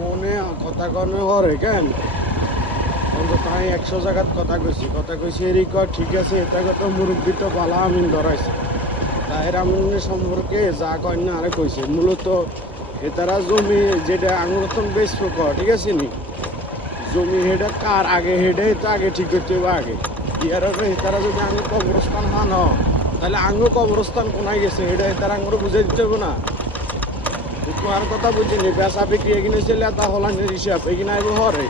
ফোনে কথা কনে হরে কেন অন্তত আমি 100 জায়গাত কথা কইছি এরই কয় ঠিক আছে এটা তো মুরব্বী তো বালা আমিন ধরাইছে তাহের আমিনের সম্পর্কে যা কয় না আরে কইছে মূলত এতারা জমি যেটা আঙুরতন বেশ ঠিক আছে নি জমি হেডে কার আগে হেডে তো আগে ঠিক করতে হবে আগে ইয়ার তারা যদি আঙুর কবরস্থান হান তাহলে আঙুর কবরস্থান কোনায় গেছে এটা তারা আঙুর বুঝে দিতে হবে না তোমার কথা বুঝিনি বেচা বিক্রি এখানে চলে তা হলানের হিসাব এখানে আইব হরে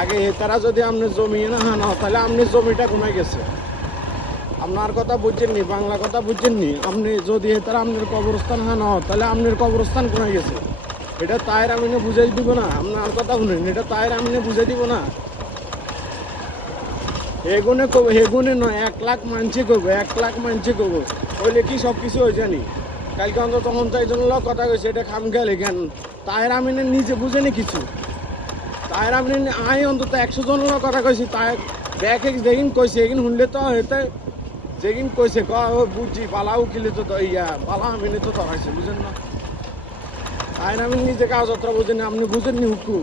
আগে তারা যদি আপনি জমি না হান তাহলে আপনি জমিটা কোনায় গেছে আপনার কথা বুঝছেননি বাংলা কথা বুঝছেননি আপনি যদি তারা আপনার কবরস্থান হান তাহলে আপনার কবরস্থান কোনায় গেছে এটা তায়ের আমিনে বুঝাই দিব না আপনার কথা শুনেন এটা তায়ের আমিনে বুঝাই দিব না হেগুনে কবে হেগুনে নয় 1 লাখ মানছে কবে 1 লাখ মানছে কবে বলে কি সব কিছু হয়ে জানি কালকে অন্তত তখন তাই জন্য কথা কইছে এটা খাম খেলে কেন তায়ের আমিনে নিজে বুঝেনি কিছু তায়ের আমিনে আয় অন্তত 100 জনের কথা কইছি তাই ব্যাগ যেদিন কইছে এগিন শুনলে তো হেতে যেদিন কইছে বুঝছি বালা উকিলে তো ইয়া বালা আমিনে তো ধরাইছে বুঝেন না তাইর আমি নিজে কাগজপত্র বুঝিনি আপনি বুঝেননি হুকু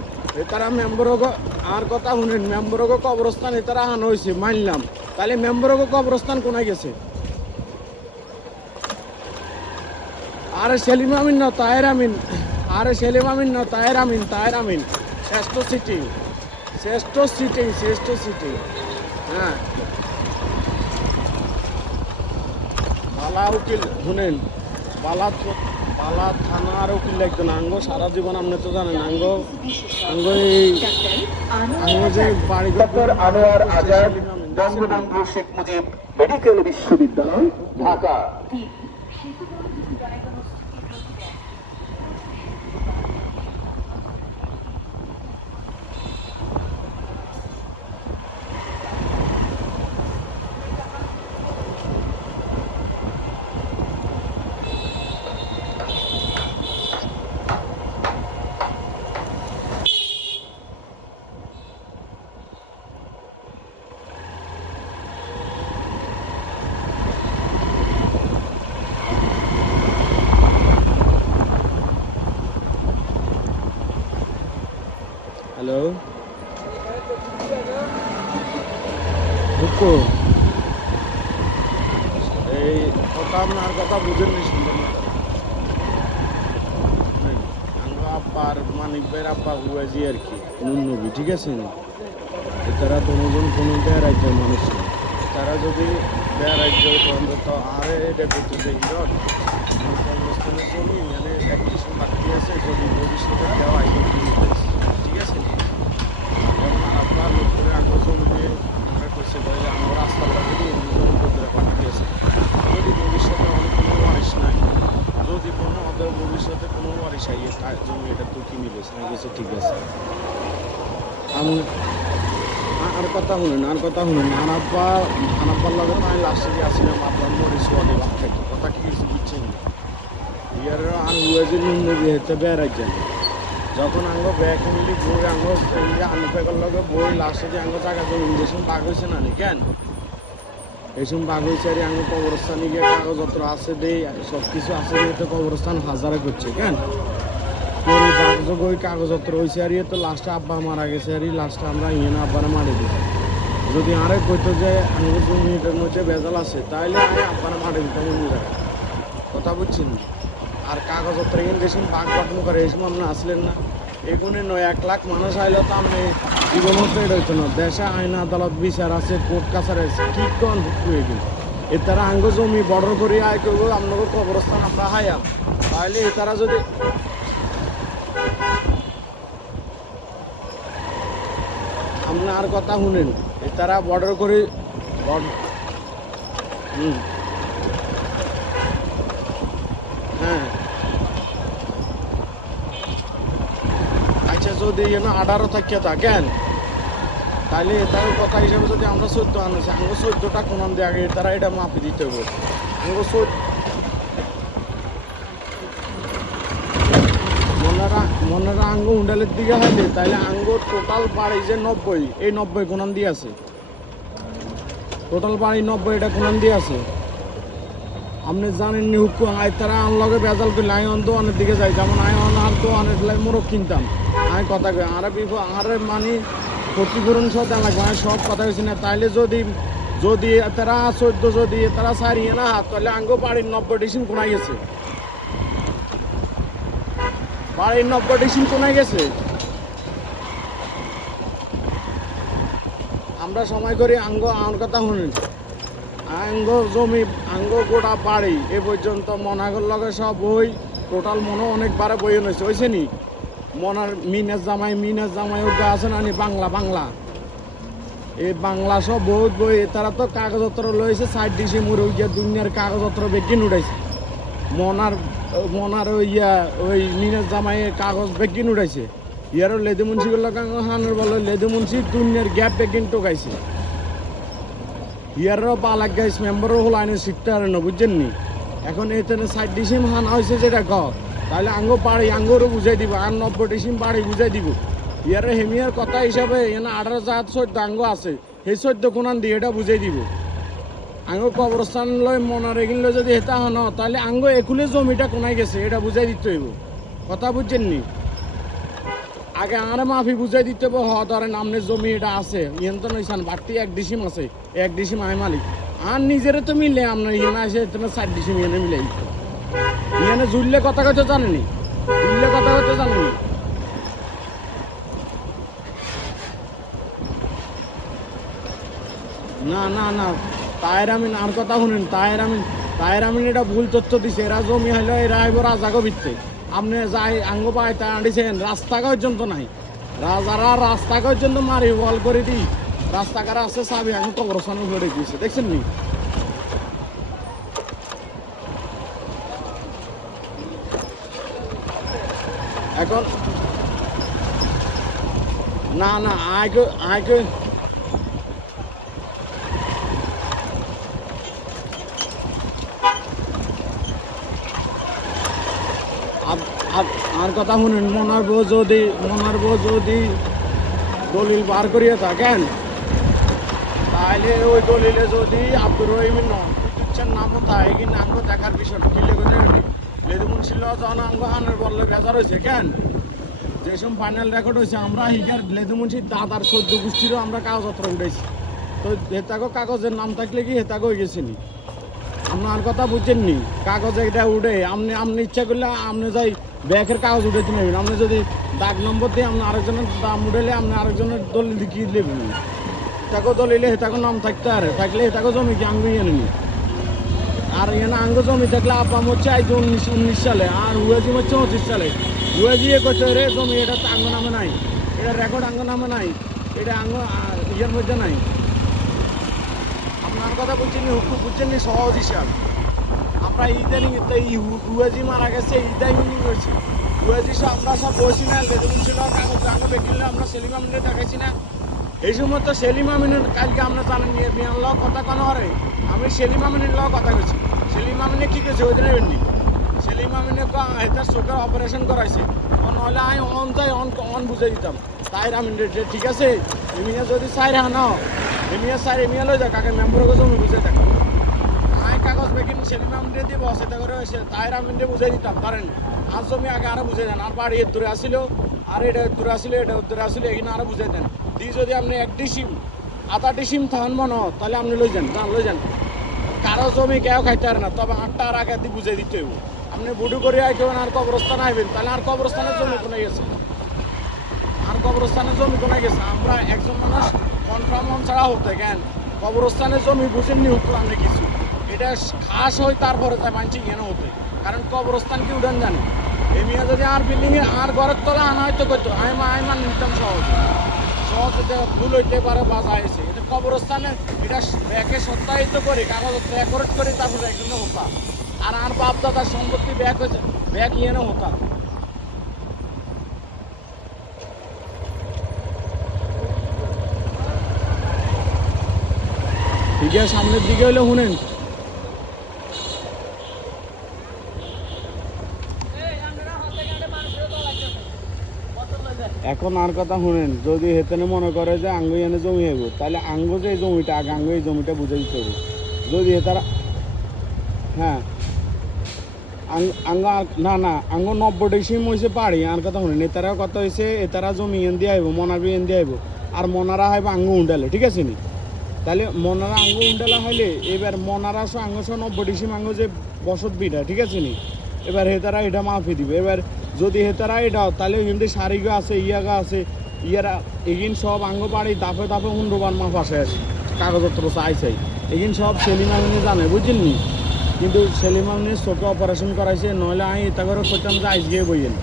তারা মেম্বরগ আর কথা শুনেন মেম্বরগ কবরস্থান তারা আনা হয়েছে মানলাম তাহলে মেম্বরগ কবরস্থান কোনায় গেছে আরে সেলিম আমিন না তাহের আমিন আরে সেলিম আমিন না তাহের আমিন শ্রেষ্ঠ সিটিং হ্যাঁ বালা উকিল শুনেন বালা থানার উকিল লাগতো না আঙ্গ সারা জীবন আপনি তো জানেন আঙ্গ যে বাড়ি ডক্টর আনোয়ার আজাদ বঙ্গবন্ধু শেখ মুজিব মেডিকেল বিশ্ববিদ্যালয় ঢাকা। হ্যালো হুকু এই কথা আপনার কথা বুঝেননি সুন্দর আব্বার মানিক ভাইয়ের আব্বা হুয়াজি আর কি নবী ঠিক আছে না তারা দুজন কোনো দেয় রাজ্যের মানুষ না তারা যদি দেয় রাজ্য অন্তত আরে এটা করতে যে হিরট কর্মস্থানের জমি মানে একটি বাকি আছে যদি ভবিষ্যতে দেওয়া ঠিক আছে আপনার লোক করে আঙ্গুর জমি আমরা করছে যে আমার রাস্তার বাকি বাকি আছে যদি ভবিষ্যতে অনেক কোনো ওয়ারিশ নাই যদি কোনো ওদের ভবিষ্যতে কোনো ওয়ারিশ আইয়ে তার জমি এটা তো কিনে গেছে না গেছে ঠিক আছে আর কথা শুনেন আনাব্বার লগে তো আমি লাস্টে দিয়ে আসছিলাম আপনার মরিস ওয়ার্ডে বাদ থেকে কথা কি কিছু বুঝছেন ইয়ার আর হুয়াজি নবী হেতে বেড়াই যান যখন আঙ্গ ব্যাগ মিলি বই আঙ্গ আনুফেকর লগে বই লাস্টে দিয়ে আঙ্গ জায়গা জমি ইঞ্জেকশন বাঘ হয়েছে না নি কেন এইসব বাঘ হয়েছে আর আঙ্গ কবরস্থানে গিয়ে কাগজপত্র আছে দেই সব কিছু আছে দিয়ে তো কবরস্থান হাজারা করছে কেন পরে বাঘযোগ ওই কাগজপত্র হয়েছে আর তো লাস্টে আব্বা মারা গেছে আর লাস্টে আমরা না আব্বারা মারি দিই যদি আরে কইতো যে আঙ্গুর জমিটার মধ্যে বেজাল আছে তাহলে আমি আব্বারা মারি দিতাম অন্য জায়গায় কথা বুঝছেন আর কাগজপত্র ইঞ্জেকশন বাঘ পাঠন করে এই সময় আপনি আসলেন না এগুলি 1 লাখ মানুষ আইলে তো আপনি জীবনও তো এটা হইতো না দেশে আইন আদালত বিচার আছে কোর্ট কাছারি আছে ঠিক কন হয়ে গেল এ তারা আঙ্গ জমি বর্ডার করি আয় করবো আপনাকে কবরস্থান আমরা হাইয়াম তাহলে এ তারা যদি আপনার কথা শুনেন এ তারা বর্ডার করে হ্যাঁ আচ্ছা যদি 18 থাকিয়ে থাকেন তাহলে তার কথা হিসাবে যদি আমরা 14 আনছি আঙ্গ 14টা কোন দিয়ে আগে তারা এটা মাপি দিতে হবে আঙ্গ মনেরা আঙ্গ উন্ডালের দিকে হইলে তাহলে আঙ্গ টোটাল বাড়ি যে 90 এই 90 কোনান দিয়ে আছে টোটাল বাড়ি 90 এটা কোনান দিয়ে আছে আপনি জানেননি হুক্কু আয় তারা আনলগে বেজাল করলে আমি অন দোকানের দিকে যাই যেমন আমি অনার দোকানের লাই মোরগ কিনতাম আমি কথা কই আরে মানে ক্ষতিপূরণ সব দেওয়া লাগবে আমি সব কথা কইছি না তাইলে যদি যদি তারা 14 যদি তারা সারিয়ে না হাত তাহলে আঙ্গো বাড়ির 90 ডিসিম কোনায় গেছে বাড়ির 90 ডিসিম কোনায় গেছে আমরা সময় করি আঙ্গ আমার কথা শুনেন আঙ্গ জমি আঙ্গ গোটা বাড়ি এ পর্যন্ত মনাগর লগে সব বই টোটাল মনে অনেকবারে বই হয়েছে হয়েছে নি মনার মিনাজ জামাই ওটা আছে না নি বাংলা বাংলা এই বাংলা সব বহুত বই তারা তো কাগজপত্র লইছে 60 ডিসেম্বর ওই গিয়া দুনিয়ার কাগজপত্র বেগিন উঠাইছে মনার মনার ওই ওই মিনাজ জামাইয়ের কাগজ বেগিন উঠাইছে ইয়ারও লেদু মুন্সিগুলো হানের বলে লেদু মুন্সি দুনিয়ার গ্যাপ বেগিন টোকাইছে ইয়ারও পালাক গাইস মেম্বারও হল আইনের শিখতে পারে না বুঝছেন নি এখন এখানে 60 ডিসিম হানা হয়েছে যেটা ক তাহলে আঙ্গো বাড়ি আঙ্গরও বুঝাই দিব আর 90 ডিসিম বাড়ি বুঝাই দিব ইয়ারে হেমিয়ার কথা হিসাবে এখানে 18,000 আঙ্গ আছে সেই 14 কোনান দিয়ে এটা বুঝাই দিব আঙ্গ কবরস্থান লয় মনার এগুলো যদি হেতা হন তাহলে আঙ্গ একুলে জমিটা কোনায় গেছে এটা বুঝাই দিতে হইব কথা বুঝছেন নি আগে আর মাফি বুঝাই দিতে হবে ধরেন আমনের জমি এটা আছে ইয়েন তো নইসান বাড়তি 1 ডিসিম আছে 1 ডিসিম আই মালিক আর নিজেরে তো মিলে আপনার ইয়েনে আসে তোমার 60 ডিসিম ইয়েনে মিলে ইয়েনে জুড়লে কথা কথা জানেনি জুড়লে কথা কথা জানেনি না না না তায়ের আমিন আর কথা শুনেন তায়ের আমিন এটা ভুল তথ্য দিছে এরা জমি হইলো এরা এবার রাজাগো ভিত্তে আপনি যাই আঙ্গ পায় তা আনিছেন রাস্তা পর্যন্ত নাই রাজারা রাস্তা পর্যন্ত মারি বল করে দিই রাস্তাঘাট আছে চাবি আমি কবরস্থানে ঘুরে দিয়েছে দেখছেন নি এখন না না আগে আর কথা শুনেন মনার বউ যদি দলিল বার করিয়ে থাকেন তাহলে ওই দলিলে যদি আব্দুর রহিমের নন নামও থাকে কিন্তু আঙ্গ দেখার বিষয়টা কিলে করে লেদু মুন্সিল যখন আঙ্গ হানের বললে বেজার হয়েছে কেন যেসব ফাইনাল রেকর্ড হয়েছে আমরা হিগার লেদু মুন্সির দাদার 14 গোষ্ঠীরও আমরা কাগজপত্র উঠেছি তো হেতাগো কাগজের নাম থাকলে কি হেতাগো হয়ে গেছিনি আপনার কথা বুঝছেন নি কাগজে এটা উঠে আপনি ইচ্ছা করলে আপনি যাই ব্যাগের কাগজ উঠেতে নেবেন আপনি যদি দাগ নম্বর দিয়ে আপনি আরেকজনের দাম উঠেলে আপনি আরেকজনের দলিল দেখিয়ে দেবেন হেতাগো দলিলে হেতাগো নাম থাকতে আর থাকলে হেতাগো জমি কি আঙ্গ এনে নি আর এখানে আঙ্গ জমি থাকলে আব্বাম হচ্ছে আজ 19 সালে আর হুয়াজি হচ্ছে 25 সালে হুয়াজি করছে রে জমি এটা তো আঙ্গ নামে নাই এটা রেকর্ড আঙ্গ নামে নাই এটা আঙ্গ ইয়ের মধ্যে নাই আপনার কথা বুঝছেন হুকুম বুঝছেন সহজ হিসাব আমরা ইদানিং হুয়াজি মারা গেছে ইদানিং করছি হুয়াজি সব আমরা সব বসি না লেদুন ছিল কাগজ আঙ্গ বেকিলে আমরা সেলিম আমিনের দেখাইছি না এই সময় তো সেলিম আমিনের কালকে আমরা জানেন মিয়ার ল কথা কেন হরে আমি সেলিম আমিনের ল কথা বলছি সেলিম আমিনে কী করছে ওই দিনের এমনি সেলিম আমিনে এটা চোখের অপারেশন করাইছে নাহলে আমি অন বুঝে দিতাম তাই আমিনের ঠিক আছে এমিয়া যদি চাই হানাও এমিয়া লই যা কাকে মেম্বরকে জমি বুঝে থাকো আমি কাগজ বেকিন সেলিম আমিনে দিব সেটা করে তাই আমিনে বুঝে দিতাম পারেন আর জমি আগে আরো বুঝে দেন আর বাড়ি দূরে আসিল আর এটা দূরে আসিল এটা উত্তরে আসিল এখানে আরো বুঝে দেন দিয়ে যদি আপনি 1 ডিসিম আধা ডিসিম থান মনে তাহলে আপনি লই যান কারো জমি কেউ খাইতে পারে না তবে 8টার আগে দিয়ে বুঝে দিতে হইব আপনি বুডু করে আইবেন আর কবরস্থানে আইবেন তাহলে আর কবরস্থানের জমি কোনে গেছে আমরা একজন মানুষ কনফার্ম ছাড়া হতে কেন কবরস্থানের জমি বুঝেননি হুকুম আপনি কিছু এটা খাস হয় তারপরে তাই মানছি কেন হতে কারণ কবরস্থান কি উঠান জানে এমিয়া যদি আর বিল্ডিংয়ে আর ঘরের তলা আনা হয়তো করতো আমি মান নিতাম সহজে ভুল হইতে পারে বা যাইছে এটা কবরস্থানে এটা ব্যাগে সত্যায়িত করে কাগজ রেকর্ড করে তারপরে একজন হতা আর বাপ দাদার সম্পত্তি ব্যাগ ইয়েনে হতা ঠিক আছে সামনের দিকে হলে শুনেন এখন আর কথা শুনেন যদি হেতেনে মনে করে যে আঙ্গ এনে জমি হইব তাহলে আঙ্গ যে জমিটা আগে আঙ্গ এই জমিটা বুঝে দিতে হবে যদি তারা হ্যাঁ না না আঙ্গ 90 সিম হয়েছে পাড়ি আর কথা শুনেন এতারা কথা হয়েছে এতারা জমি এন দিয়ে আইব মনার বি এন দিয়ে আইব আর মনারা হাইব আঙ্গ উন্ডালে ঠিক আছে নি তাহলে মনারা আঙ্গ উন্ডালা হাইলে এবার মনারা আঙ্গ 90 সিম আঙ্গ যে বসত বিটা ঠিক আছে নি এবার হেতারা এটা মাফি দিবে এবার যদি হেতারা এটা তাহলে কিন্তু সারিগা আছে ইয়াগা আছে ইয়ারা এগিন সব আঙ্গ পাড়ি দাফে দাফে হুন্ডবান মাফ আসে কাগজপত্র চাই এগিন সব সেলিম আমিনে জানে বুঝছেন নি কিন্তু সেলিম আমিনের চোখে অপারেশন করাইছে নইলে আমি এটা করে করতাম যে আইসগিয়ে বইয়েন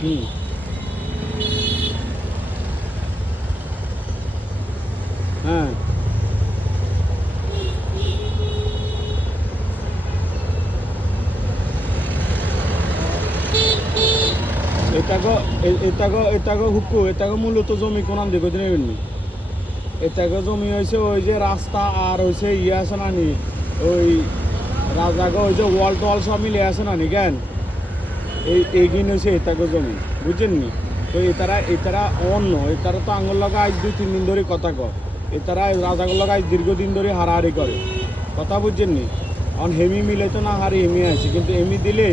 হুম হ্যাঁ এটাকে হুক্কু এটাকে মূলত জমি কোনান দিকে দিন এটাকে জমি হয়েছে ওই যে রাস্তা আর হয়েছে ইয়ে আছে না নি ওই রাজাকে ওই যে ওয়াল টোয়াল সব মিলে আছে না নি কেন এইগিন হয়েছে এটাকে জমি বুঝছেন নি তো এতারা অন্য এতারা তো আঙুল লগা আজ 2-3 দিন ধরে কথা কয় এতারা রাজাগুলো লগা আজ দীর্ঘদিন ধরে হারাহারি করে কথা বুঝছেন নি অন হেমি মিলে তো না হারি হেমি আছে কিন্তু হেমি দিলে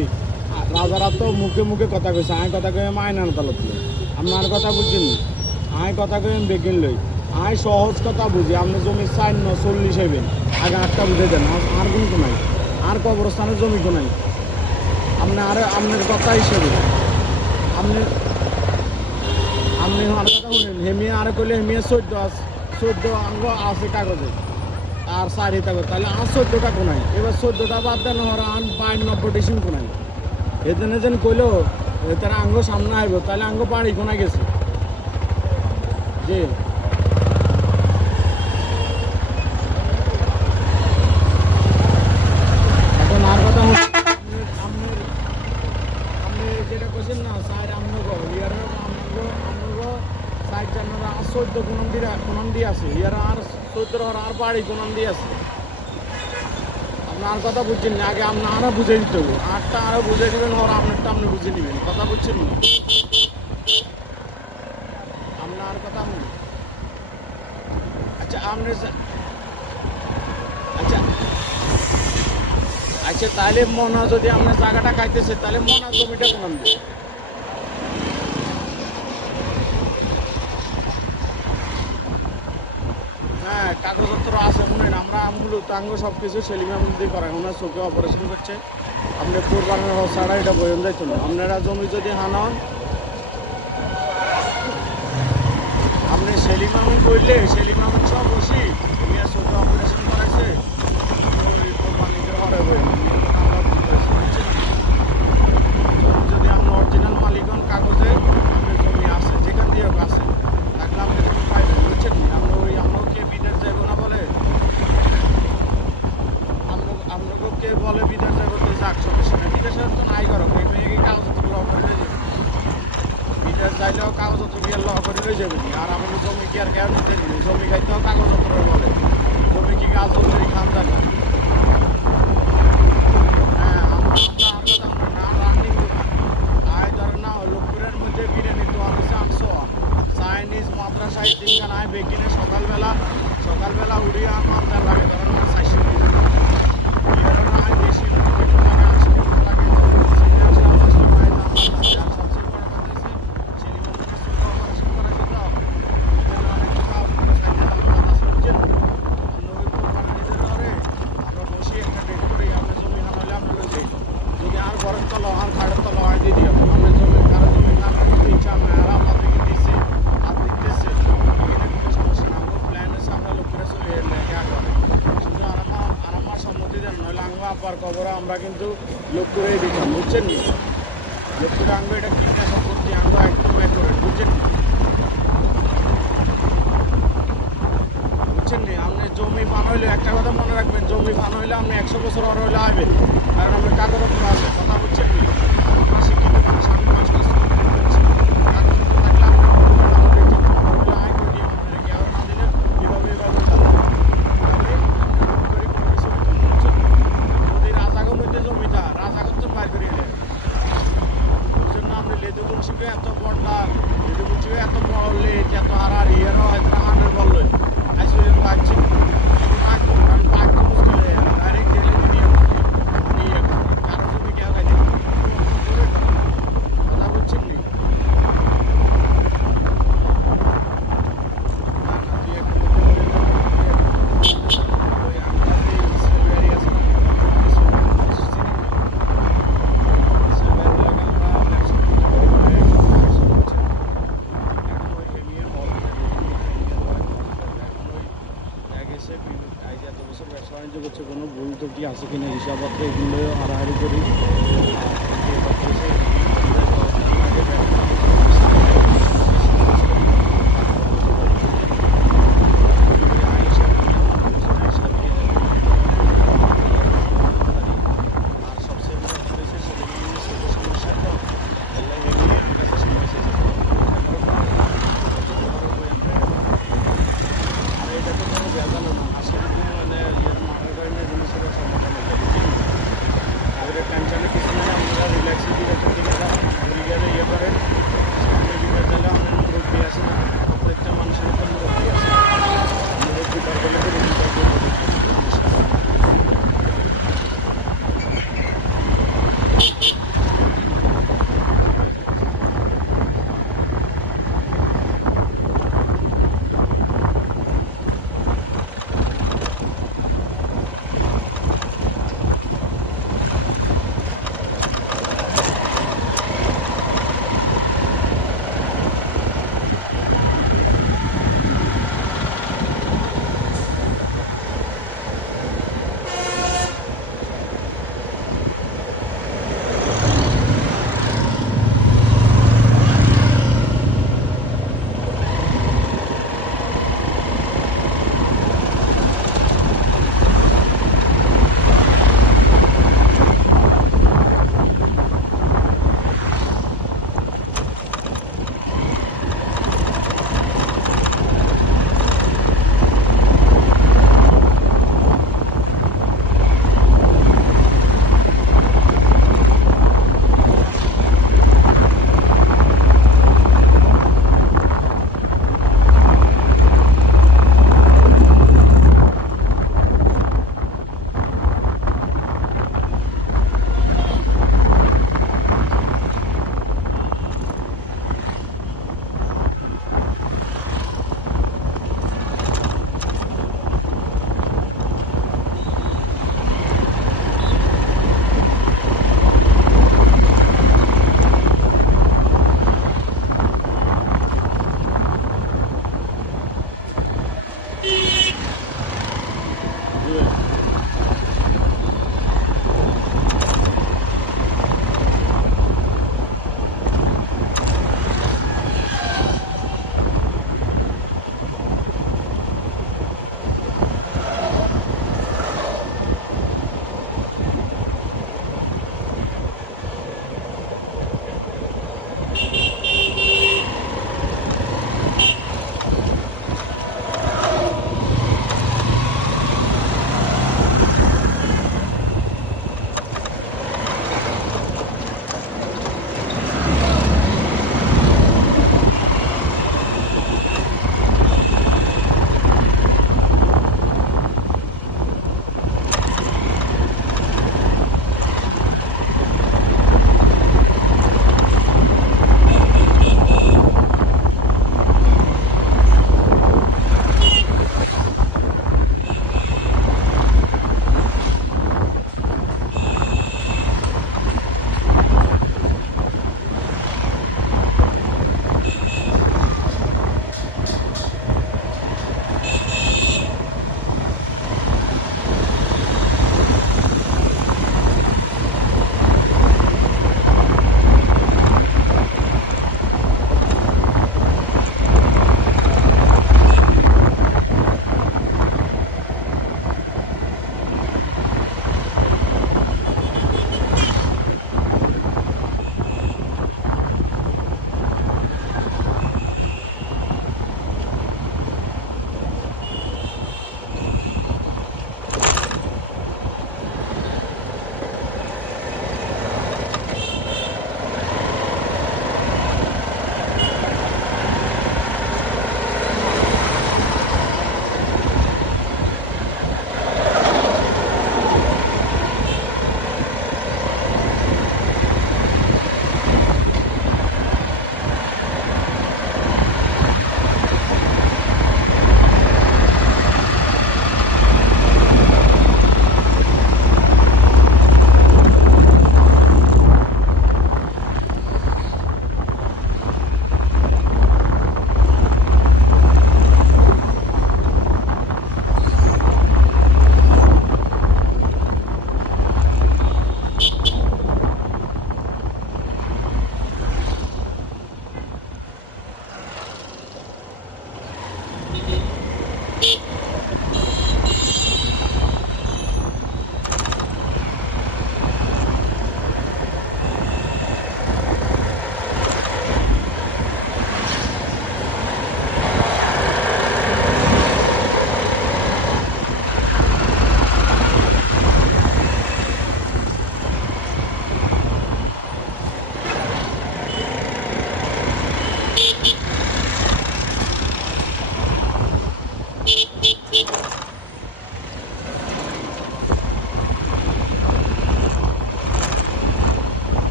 রাজারা তো মুখে মুখে কথা কইছে আয় কথা কয়ে আয়নার আদালত লই আপনার কথা বুঝছেন নি আয় কথা কয়ে বেগিন লই আয় সহজ কথা বুঝি আপনি জমি 4-40 হইবেন আগে 8টা বুঝে দেন আর কোনো নাই আর কবরস্থানের জমি তো নাই আপনার কথা হিসেবে আপনি আর কথা শুনেন হেমিয়া আর কইলে হেমিয়া 14 অঙ্গ আছে কাগজে আর 4 কাগজ তাহলে আর 14টা কোনাই এবার 14টা বাদ দেন আর 92 ডিসিম কোনাই এজন্য যেন কইলো তারা আঙ্গ সামনে আইব তাহলে আঙ্গ পাড়ি কোনায় গেছে যে এখন আর কথা আপনি যেটা কইছেন না স্যার আমনগো ইয়ার আমনগো সাইড জানারা 14 কোনান দিয়ে আছে ইয়ার আর 14 আর পাড়ি কোনান দিয়ে আছে আপনার কথা বুঝছেন না আগে আপনি আরো বুঝে দিতে হবে 8টা আরো বুঝে দিবেন আর আপনারটা আপনি বুঝে নেবেন কথা বুঝছেন না আপনার কথা আচ্ছা আপনি আচ্ছা তাহলে মনা যদি আপনার জায়গাটা খাইতেছে তাহলে মনা জমিটা কোন দেবে হ্যাঁ কাগজপত্র আছে মনে না আমরা মূলত আঙ্গ সব কিছু সেলিম দিয়ে করা ওনার চোখে অপারেশন করছে আপনি কোরবানের ছাড়া এটা বয়ান যাইতো না আপনারা জমি যদি হানান আপনি সেলিম আমিন করলে সেলিম আমিন সব বসি মিয়া চোখে অপারেশন করাইছে ওই কোরবানিকে হরে বয়ান যদি আপনি অরিজিনাল মালিক হন কাগজে আপনার জমি আছে যেখান দিয়ে আছে থাকলে আপনি জমি পাইবেন বুঝছেন আমরা ওই আমরাও কে বিদেশ যাইব না বলে আপনাকে কে বলে বিদেশ যাইব তো যাক সমস্যা নেই বিদেশের তো নাই করো এই মেয়েকে কাগজপত্র ল করে লয়ে যাবে বিদেশ যাইলেও কাগজপত্র গিয়ে ল করে লয়ে যাবে আর আমাদের জমি কি আর কেউ নিতে নেই জমি খাইতেও কাগজপত্র বলে জমি কি গাছ জমি খান দেন না হ্যাঁ আমরা রানিং আয় ধরেন না লোকপুরের মধ্যে বিরিয়ানি তো আমি আনছো চাইনিজ মাদ্রাসায় তিনখান আয় বেগিনে সকালবেলা উড়িয়ে আমার দেন লাগে ধরেন না 400 আয় বেশি আমরা কিন্তু লোক করে দিতাম বুঝছেন নি লোক করে আঙ্গ এটা কিনা সম্পত্তি আঙ্গ একদম অ্যাকুরেট বুঝছেন নি বুঝছেন নি আপনি জমি পান হইলে একটা কথা মনে রাখবেন জমি পান হইলে আপনি 100 বছর আর হইলে আইবেন কারণ আপনার কাগজপত্র আছে কথা বুঝছেন নি শিক্ষিত মানুষ আমি মাস্টার্স এত বড় লাভ এত বড় লেক এত হারার ইয়ারও হয়তো হান্ড্রেড বললো আইসিএল পাচ্ছি ডাইরেক্ট গেলে দিয়ে সাহায্য করছে, কোনো ভুল ত্রুটি আছে কিনা হিসাবপত্র এগুলো হারাহারি করি। আর সবচেয়ে বড় কথা হচ্ছে সেগুলো নিয়ে ছোট সমস্যা তো এগুলো নিয়ে আমার কাছে সমস্যা ছিল। আর এটা তো কোনো ভেজাল না, হাসির মানে ইয়ের মাথার কারণে জিনিসের সমাধান হয়ে যাবে। ওদের টেনশনে কিছু নেই, আমরা রিল্যাক্সে দিকে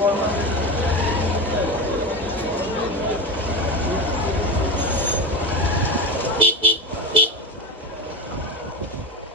বড়